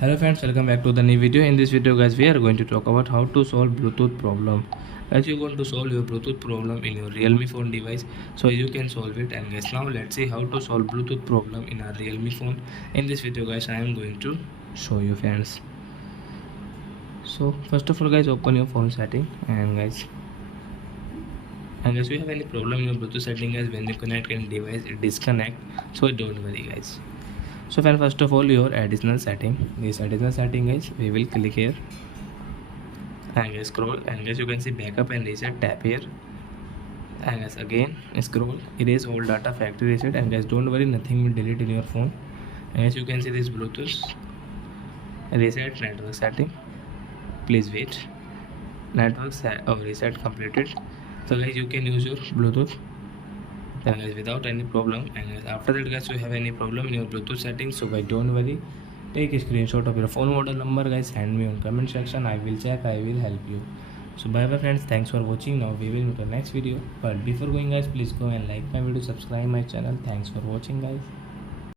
Hello friends, welcome back to the new video. In this video guys, we are going to talk about how to solve Bluetooth problem. As you want to solve your Bluetooth problem in your Realme phone device, so you can solve it. And guys, now let's see how to solve Bluetooth problem in our Realme phone. In this video guys, I am going to show you friends. So first of all guys, open your phone setting and guys, you have any problem in your Bluetooth setting guys, when you connect any device it disconnect, so don't worry guys. So friend, first of all your additional setting, this additional setting guys, we will click here and guys scroll, and guys you can see backup and reset, tap here and guys again scroll, erase all data, factory reset, and guys don't worry, nothing will delete in your phone. And as you can see this Bluetooth reset network setting, please wait, network reset completed. So guys you can use your Bluetooth then guys without any problem. And guys, after that guys you have any problem in your Bluetooth settings, so guys don't worry, take a screenshot of your phone model number guys, send me on comment section, I will check, I will help you. So bye bye friends, thanks for watching. Now we will meet in the next video, but before going guys, please go and like my video, subscribe my channel. Thanks for watching guys.